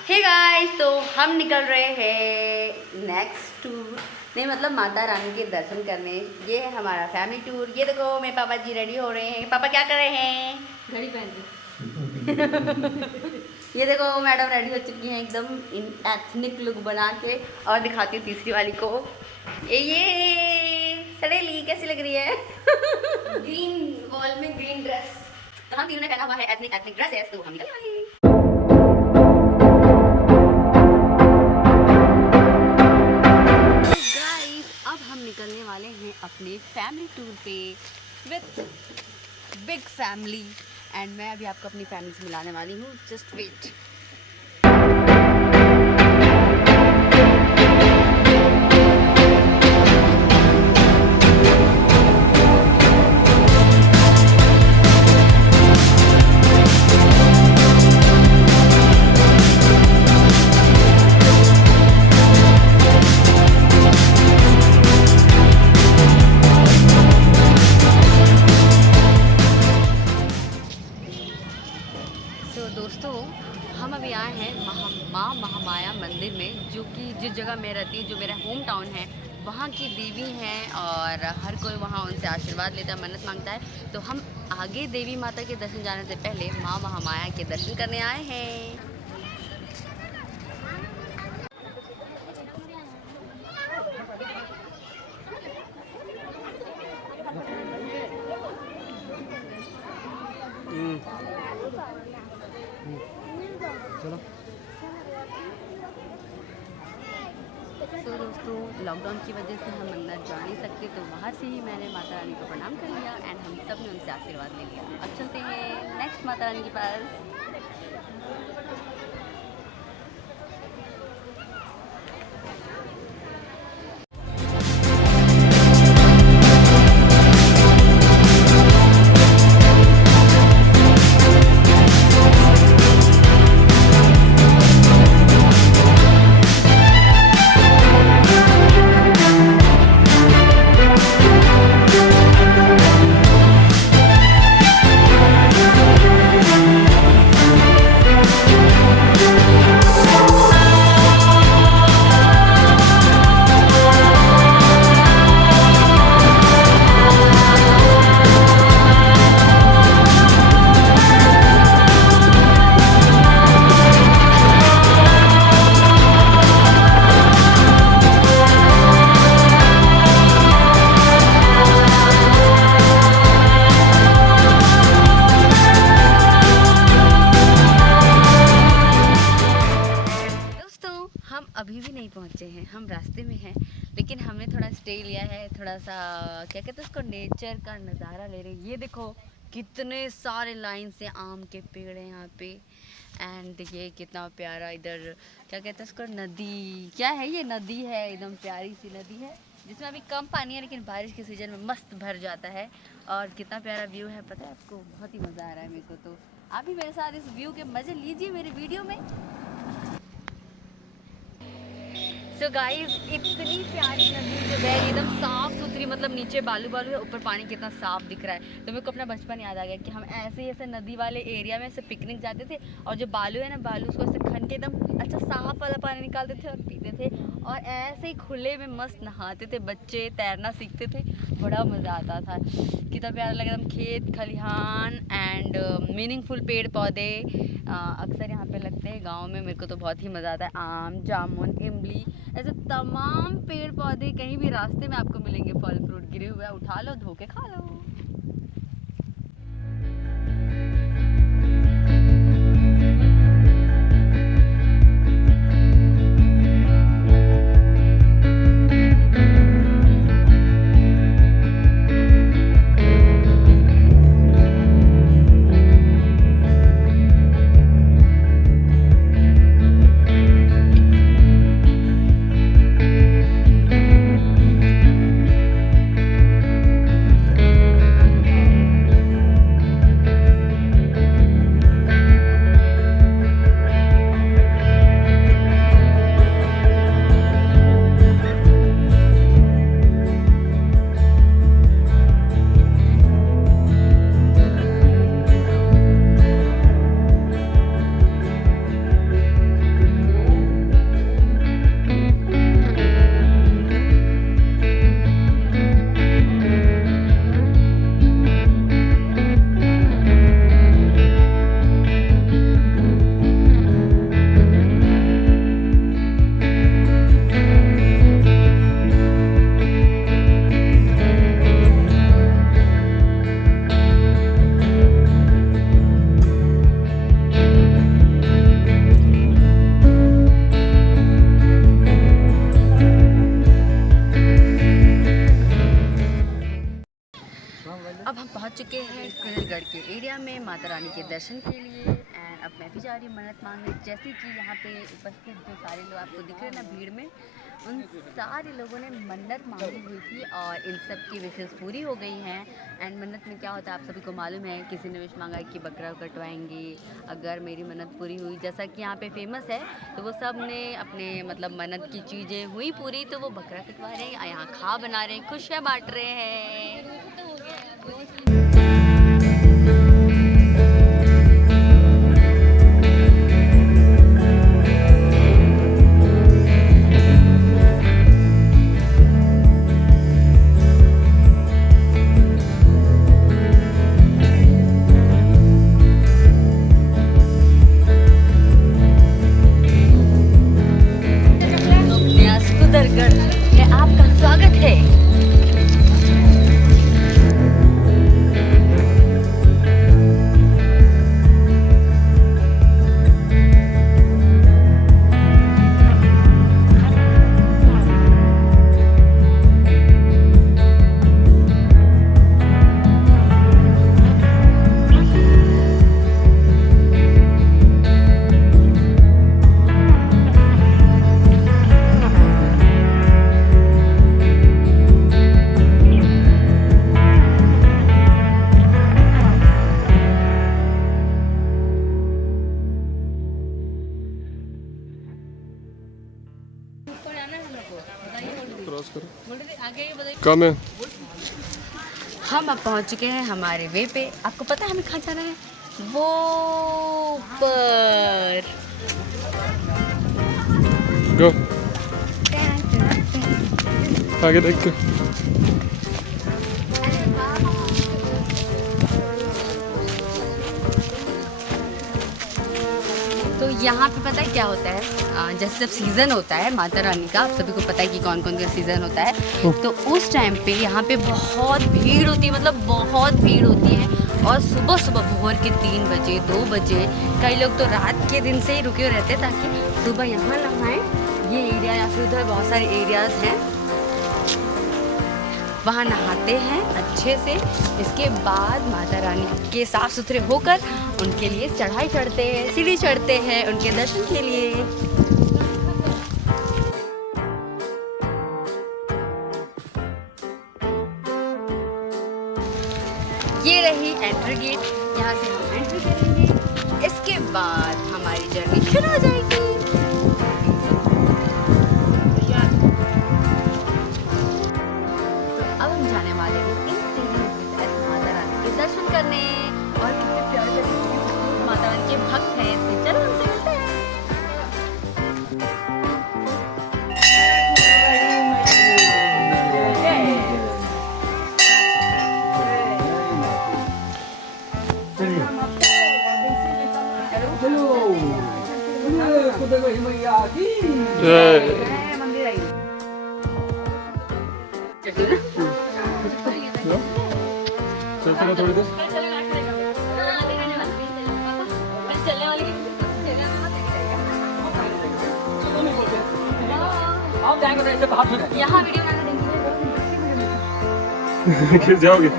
Hey guys, तो हम निकल रहे हैं नेक्स्ट टूर नहीं मतलब माता रानी के दर्शन करने। ये है हमारा फैमिली टूर। ये देखो मेरे पापा जी रेडी हो रहे हैं। पापा क्या कर रहे हैं? घड़ी पहन के। ये देखो मैडम रेडी हो चुकी हैं एकदम इन एथनिक लुक बना के। और दिखाती हूँ तीसरी वाली को। ये सड़ेली कैसी लग रही है? ग्रीन वॉल में ग्रीन ड्रेस। तो हम तीनों ने पहना हुआ है एथनिक ड्रेस, तो हम निकल वाले हैं। निकलने वाले हैं अपने फैमिली टूर पे विथ बिग फैमिली। एंड मैं अभी आपको अपनी फैमिली से मिलाने वाली हूँ। Just wait. दोस्तों, हम अभी आए हैं माँ महामाया मंदिर में, जो कि जिस जगह मैं रहती हूँ, जो मेरा होम टाउन है, वहाँ की देवी हैं। और हर कोई वहाँ उनसे आशीर्वाद लेता है, मन्नत मांगता है। तो हम आगे देवी माता के दर्शन जाने से पहले माँ महामाया के दर्शन करने आए हैं। चलो। तो दोस्तों, लॉकडाउन की वजह से हम अंदर जा नहीं सकते, तो बाहर से ही मैंने माता रानी को प्रणाम कर लिया एंड हम सब ने उनसे आशीर्वाद ले लिया। अब चलते हैं नेक्स्ट माता रानी के पास। हम अभी भी नहीं पहुंचे हैं, हम रास्ते में हैं। लेकिन हमने थोड़ा स्टे लिया है, थोड़ा सा क्या कहते हैं उसको, नेचर का नज़ारा ले रहे हैं। ये देखो कितने सारे लाइन से आम के पेड़ हैं यहाँ पे। एंड ये कितना प्यारा इधर क्या कहते हैं उसको, नदी क्या है, ये नदी है, एकदम प्यारी सी नदी है जिसमें अभी कम पानी है, लेकिन बारिश के सीज़न में मस्त भर जाता है। और कितना प्यारा व्यू है, पता है आपको? बहुत ही मज़ा आ रहा है मेरे को। तो आप भी मेरे साथ इस व्यू के मज़े लीजिए मेरे वीडियो में। सो गाइस, इतनी प्यारी नदी जो है, एकदम साफ़ सुथरी, मतलब नीचे बालू बालू है, ऊपर पानी कितना साफ़ दिख रहा है। तो मेरे को अपना बचपन याद आ गया कि हम ऐसे नदी वाले एरिया में ऐसे पिकनिक जाते थे, और जो बालू है ना, बालू उसको ऐसे खन के एकदम अच्छा साफ़ वाला पानी निकालते थे और पीते थे। और ऐसे ही खुले में मस्त नहाते थे, बच्चे तैरना सीखते थे, बड़ा मज़ा आता था। कितना प्यारा लगा, एकदम खेत खलिहान एंड मीनिंगफुल पेड़ पौधे अक्सर यहाँ पे लगते हैं गाँव में। मेरे को तो बहुत ही मज़ा आता है। आम, जामुन, इमली, ऐसे तमाम पेड़ पौधे कहीं भी रास्ते में आपको मिलेंगे। फल फ्रूट गिरे हुए, उठा लो, धो के खा लो। हैं माता रानी के दर्शन के लिए। एंड अब मैं भी जा रही हूँ मन्नत मांगने। जैसे कि यहाँ पे उपस्थित जो सारे लोग आपको दिख रहे हैं ना भीड़ में, उन सारे लोगों ने मन्नत मांगी हुई थी और इन सब की विशेष पूरी हो गई हैं। एंड मन्नत में क्या होता है आप सभी को मालूम है, किसी ने विश मांगा कि बकरा कटवाएंगे। अगर मेरी मन्नत पूरी हुई, जैसा कि यहाँ पे फेमस है, तो वो सब ने अपने मतलब मन्नत की चीज़ें हुई पूरी, तो वो बकरा कटवा रहे हैं, यहाँ खा बना रहे हैं, खुशियाँ बांट रहे हैं। में आपका स्वागत है। कम है। हम अब पहुंच चुके हैं हमारे वे पे। आपको पता है हमें कहाँ जाना है? वो पर गो आगे देख के। तो यहाँ पे पता है क्या होता है, जैसे जब सीज़न होता है माता रानी का, आप सभी को पता है कि कौन कौन का सीज़न होता है, तो उस टाइम पे यहाँ पे बहुत भीड़ होती है, मतलब बहुत भीड़ होती है। और सुबह सुबह भोर के 3 बजे 2 बजे, कई लोग तो रात के दिन से ही रुके हुए रहते हैं ताकि सुबह यहाँ नहाएं। ये एरिया या फिर उधर बहुत सारे एरियाज़ हैं, वहाँ नहाते हैं अच्छे से। इसके बाद माता रानी के साफ़ सुथरे होकर उनके लिए चढ़ाई चढ़ते हैं, सीढ़ी चढ़ते हैं उनके दर्शन के लिए। ये रही एंट्री गेट, यहाँ से हम एंट्री करेंगे। इसके बाद हमारी जर्नी शुरू हो जाएगी। अब हम जाने वाले हैं इन सीढ़ियों के तहत माता रानी के दर्शन करने। और कितने प्यारे प्यारे माता रानी के भक्त हैं, इसलिए चलो उनसे मिलते हैं। मंदिर आई थोड़ी देर यहाँ वीडियो गिर जाओगे।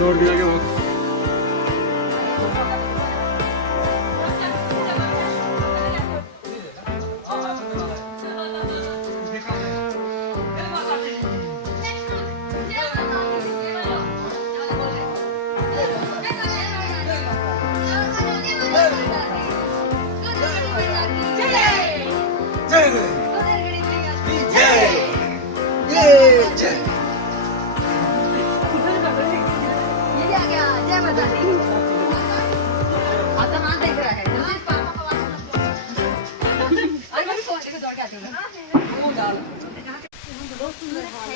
छोड़ दिया क्या बहुत।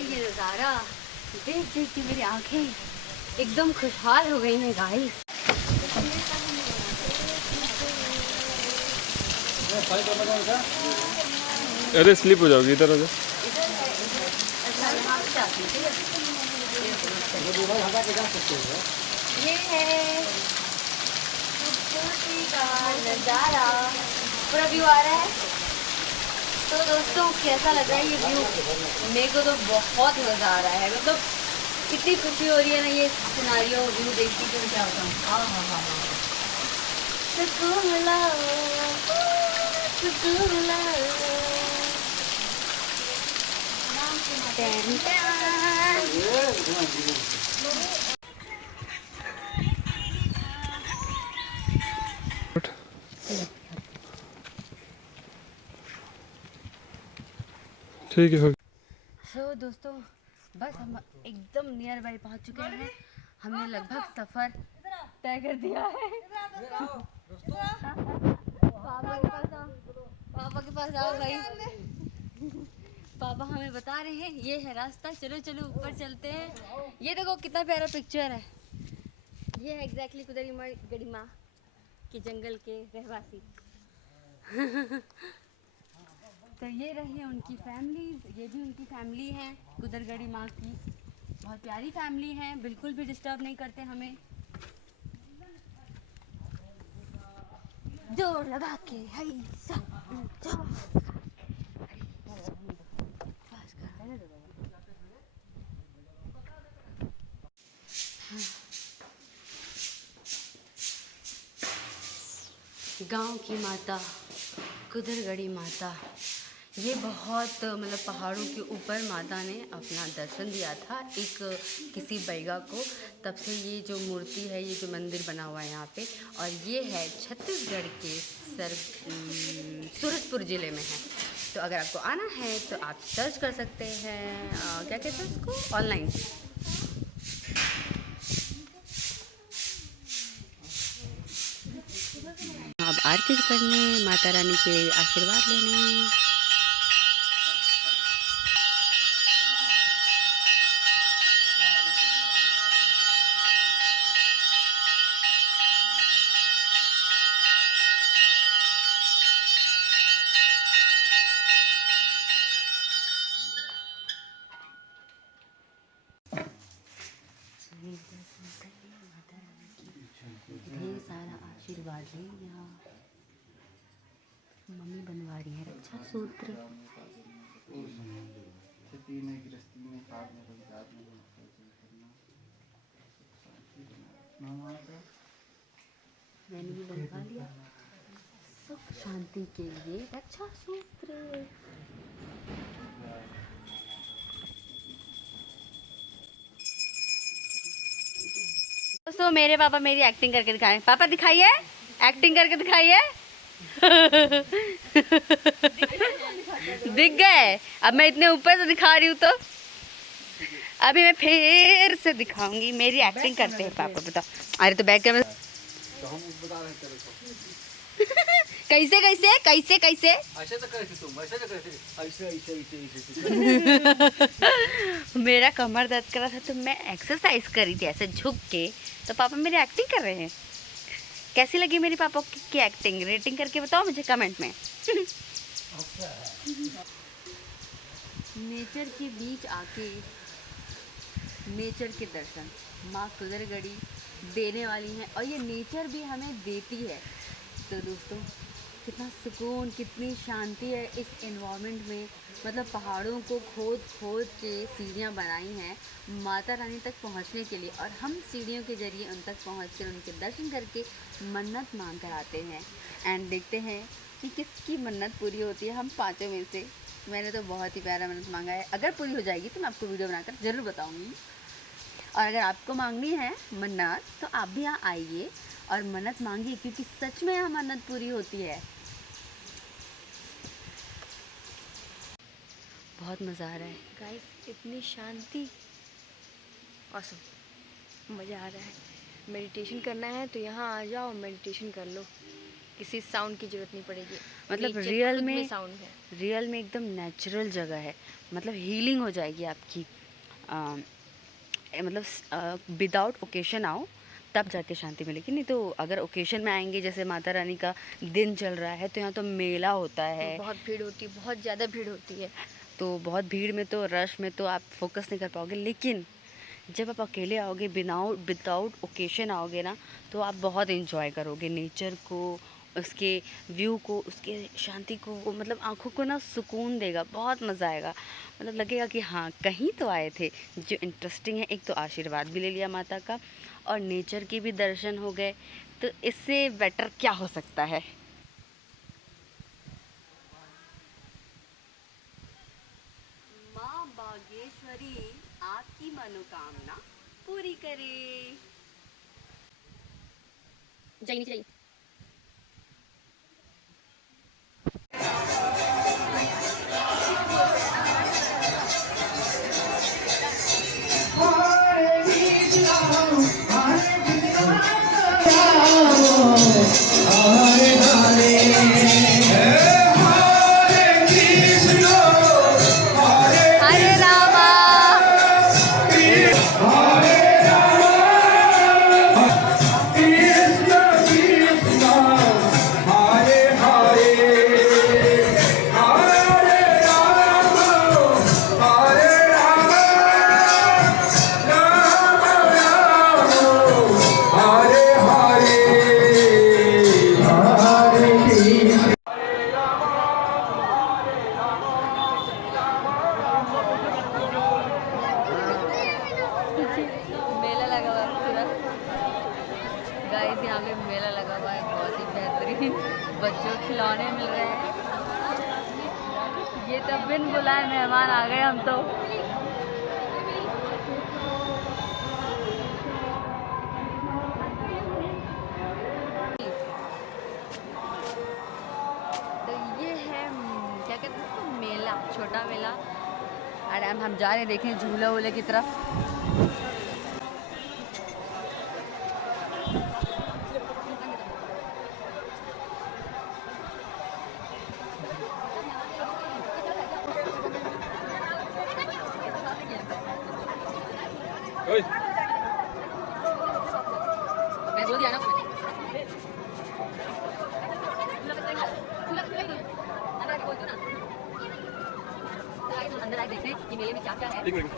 ये नज़ारा देख देख के मेरी आंखें एकदम खुशहाल हो गई हैं गाइस। अरे स्लिप हो जाओगी, इधर हो जाओ। ये है खूबसूरती का नज़ारा, पूरा व्यू आ रहा है। तो दोस्तों कैसा लग रहा है ये व्यू? मेरे को तो बहुत मज़ा आ रहा है, मतलब इतनी खुशी हो रही है ना ये सिनारियो व्यू देख के, तो क्या बताऊँ। हाँ हाँ हाँ हाँ, सुकून मिला, सुकून मिला। Tan tan. ठीक है। सो दोस्तों बस हम एकदम नियर बाई पहुंच चुके हैं। हमने लगभग सफ़र तय कर दिया है। पापा के पास आओ, पापा के पास आओ भाई। पापा हमें बता रहे हैं ये है रास्ता, चलो चलो ऊपर चलते हैं। ये देखो कितना प्यारा पिक्चर है। ये है एग्जैक्टली कुदरी गढ़ीमा के जंगल के रहवासी। तो ये रही उनकी फैमिली, ये भी उनकी फैमिली है कुदरगढ़ी माँ की। बहुत प्यारी फैमिली है, बिल्कुल भी डिस्टर्ब नहीं करते हमें। जोर लगा के हाय सा, गांव की माता कुदरगढ़ी माता, ये बहुत मतलब पहाड़ों के ऊपर माता ने अपना दर्शन दिया था एक किसी बैगा को। तब से ये जो मूर्ति है, ये जो मंदिर बना हुआ है यहाँ पे, और ये है छत्तीसगढ़ के सूरजपुर ज़िले में है। तो अगर आपको आना है तो आप सर्च कर सकते हैं, क्या कहते हैं उसको, ऑनलाइन। अब आरती करने, माता रानी के आशीर्वाद लेने। ढेर सारा आशीर्वाद ले लिया। मम्मी बनवा रही है रक्षा सूत्र। मैंने भी बनवा लिया सुख शांति के लिए रक्षा सूत्र। दोस्तों मेरे पापा मेरी एक्टिंग करके दिखाएं। पापा दिखाइए, एक्टिंग करके दिखाइए। दिख गए। अब मैं इतने ऊपर से दिखा रही हूँ, तो अभी मैं फिर से दिखाऊंगी। मेरी एक्टिंग करते हैं पापा, बताओ। अरे तो बैक कैमरा कैसे कैसे कैसे कैसे ऐसे तो करे थे तुम, ऐसे तो करे थे, ऐसे ऐसे ऐसे ऐसे। मेरा कमर दर्द कर रहा था तो मैं एक्सरसाइज करी थी ऐसे झुक के। तो पापा मेरी एक्टिंग कर रहे हैं। कैसी लगी मेरी पापा की एक्टिंग? रेटिंग करके बताओ मुझे कमेंट में। नेचर के बीच आके नेचर के दर्शन माँ कुदरगढ़ी देने वाली हैं, और ये नेचर भी हमें देती है। तो दोस्तों कितना सुकून, कितनी शांति है इस एनवायरनमेंट में। मतलब पहाड़ों को खोद खोद के सीढ़ियाँ बनाई हैं माता रानी तक पहुँचने के लिए, और हम सीढ़ियों के ज़रिए उन तक पहुँच कर उनके दर्शन करके मन्नत मांग कर आते हैं। एंड देखते हैं कि किसकी मन्नत पूरी होती है हम पाँचों में से। मैंने तो बहुत ही प्यारा मन्नत मांगा है। अगर पूरी हो जाएगी तो मैं आपको वीडियो बनाकर ज़रूर बताऊँगी। और अगर आपको मांगनी है मन्नत तो आप भी यहाँ आइए और मन्नत मांगिए, क्योंकि सच में यहाँ मन्नत पूरी होती है। बहुत मज़ा आ रहा है गाइस, इतनी शांति, ऑसम, मज़ा आ रहा है। मेडिटेशन करना है तो यहाँ आ जाओ, मेडिटेशन कर लो, किसी साउंड की ज़रूरत नहीं पड़ेगी। मतलब नीचे रियल खुद में साउंड है। रियल में एकदम नेचुरल जगह है। मतलब हीलिंग हो जाएगी आपकी। मतलब विदाउट ओकेशन आओ तब जाके शांति मिलेगी। नहीं तो अगर ओकेशन में आएंगे, जैसे माता रानी का दिन चल रहा है तो यहाँ तो मेला होता है, बहुत भीड़ होती है, बहुत ज़्यादा भीड़ होती है। तो बहुत भीड़ में तो, रश में तो आप फोकस नहीं कर पाओगे। लेकिन जब आप अकेले आओगे विदाउट ओकेशन आओगे ना, तो आप बहुत इन्जॉय करोगे नेचर को, उसके व्यू को, उसके शांति को। वो मतलब आँखों को ना सुकून देगा, बहुत मज़ा आएगा। मतलब लगेगा कि हाँ कहीं तो आए थे। जो इंटरेस्टिंग है, एक तो आशीर्वाद भी ले लिया माता का और नेचर के भी दर्शन हो गए, तो इससे बेटर क्या हो सकता है। माँ बागेश्वरी आपकी मनोकामना पूरी करे। चाहिए हरे रामा मेला लगा हुआ है पूरा। गाइस यहाँ पे मेला लगा हुआ है, बहुत ही बेहतरीन बच्चों को खिलौने मिल रहे हैं। ये तो बिन बुलाए मेहमान आ गए हम तो। तो ये है क्या कहते हैं इसको, मेला, छोटा मेला। और हम जा रहे हैं देखें झूला वूले की तरफ। मैं बोल दिया ना उसमें। अंदर आए देखते हैं कि मेले में क्या क्या है। एक मिनट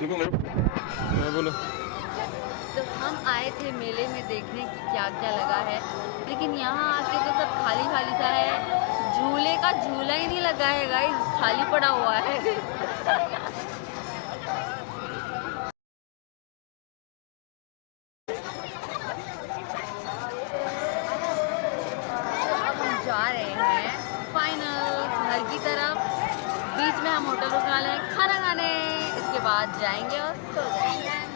रुको, मैं बोलो। तो हम आए थे मेले में देखने कि क्या क्या लगा है, लेकिन यहाँ आके तो सब खाली खाली सा है। झूले का झूला ही नहीं लगा है गाइस, खाली पड़ा हुआ है। हम जा रहे हैं फाइनल घर की तरफ। बीच में हम होटल रुकने वाले हैं खाना खाने, इसके बाद जाएंगे और सो जाएंगे।